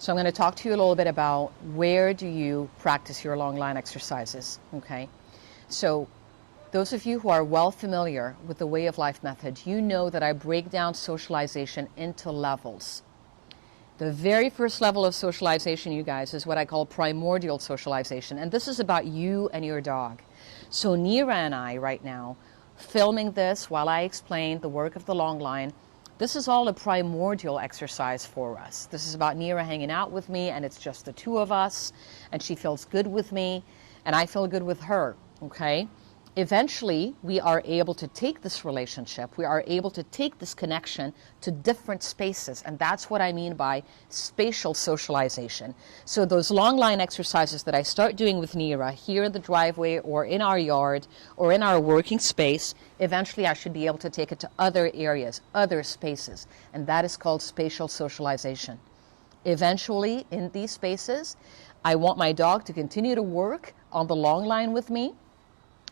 So I'm going to talk to you a little bit about where do you practice your long line exercises, okay? So those of you who are well familiar with the Way of Life method, you know that I break down socialization into levels. The very first level of socialization, you guys, is what I call primordial socialization. And this is about you and your dog. So Nira and I right now, filming this while I explain the work of the long line, this is all a primordial exercise for us. This is about Nira hanging out with me, and it's just the two of us, and she feels good with me, and I feel good with her, okay? Eventually, we are able to take this relationship, we are able to take this connection to different spaces, and that's what I mean by spatial socialization. So those long line exercises that I start doing with Nira here in the driveway or in our yard or in our working space, eventually I should be able to take it to other areas, other spaces, and that is called spatial socialization. Eventually, in these spaces, I want my dog to continue to work on the long line with me,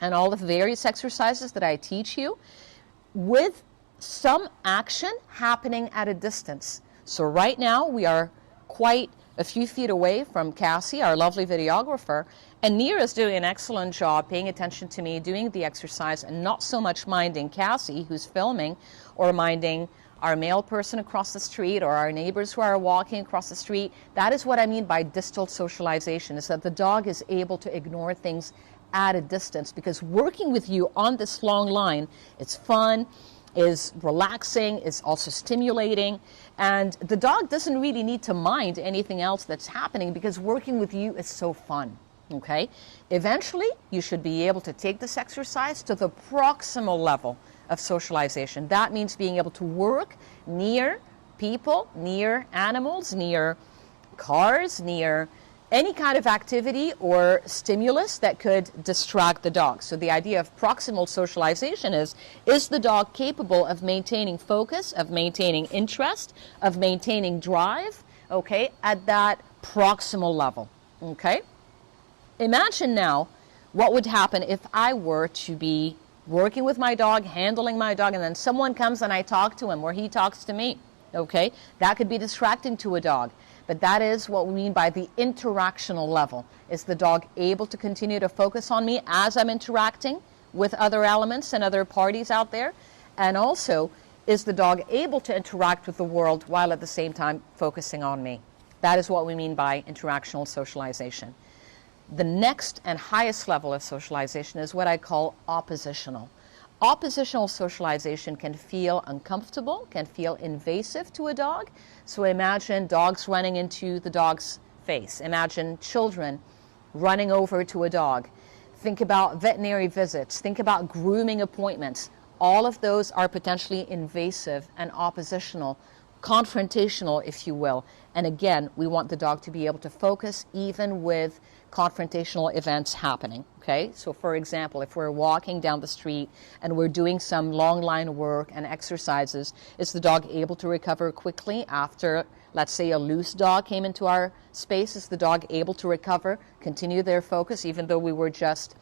and all the various exercises that I teach you with some action happening at a distance. So right now we are quite a few feet away from Cassie, our lovely videographer, and Nira is doing an excellent job paying attention to me, doing the exercise, and not so much minding Cassie, who's filming, or minding our male person across the street or our neighbors who are walking across the street. That is what I mean by distal socialization, is that the dog is able to ignore things at a distance, because working with you on this long line, it's fun, is relaxing, is also stimulating, and the dog doesn't really need to mind anything else that's happening because working with you is so fun, okay? Eventually, you should be able to take this exercise to the proximal level of socialization. That means being able to work near people, near animals, near cars, near any kind of activity or stimulus that could distract the dog. So the idea of proximal socialization is the dog capable of maintaining focus, of maintaining interest, of maintaining drive, okay, at that proximal level, okay? Imagine now what would happen if I were to be working with my dog, handling my dog, and then someone comes and I talk to him or he talks to me, okay? That could be distracting to a dog. But that is what we mean by the interactional level. Is the dog able to continue to focus on me as I'm interacting with other elements and other parties out there? And also, is the dog able to interact with the world while at the same time focusing on me? That is what we mean by interactional socialization. The next and highest level of socialization is what I call oppositional. Oppositional socialization can feel uncomfortable, can feel invasive to a dog. So imagine dogs running into the dog's face. Imagine children running over to a dog. Think about veterinary visits. Think about grooming appointments. All of those are potentially invasive and oppositional, confrontational, if you will. And again, we want the dog to be able to focus even with confrontational events happening, okay? So for example, if we're walking down the street and we're doing some long line work and exercises, is the dog able to recover quickly after, let's say, a loose dog came into our space? Is the dog able to recover, continue their focus, even though we were just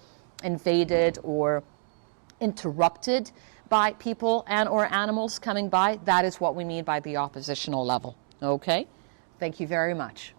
invaded or interrupted by people and or animals coming by? That is what we mean by the oppositional level, okay? Thank you very much.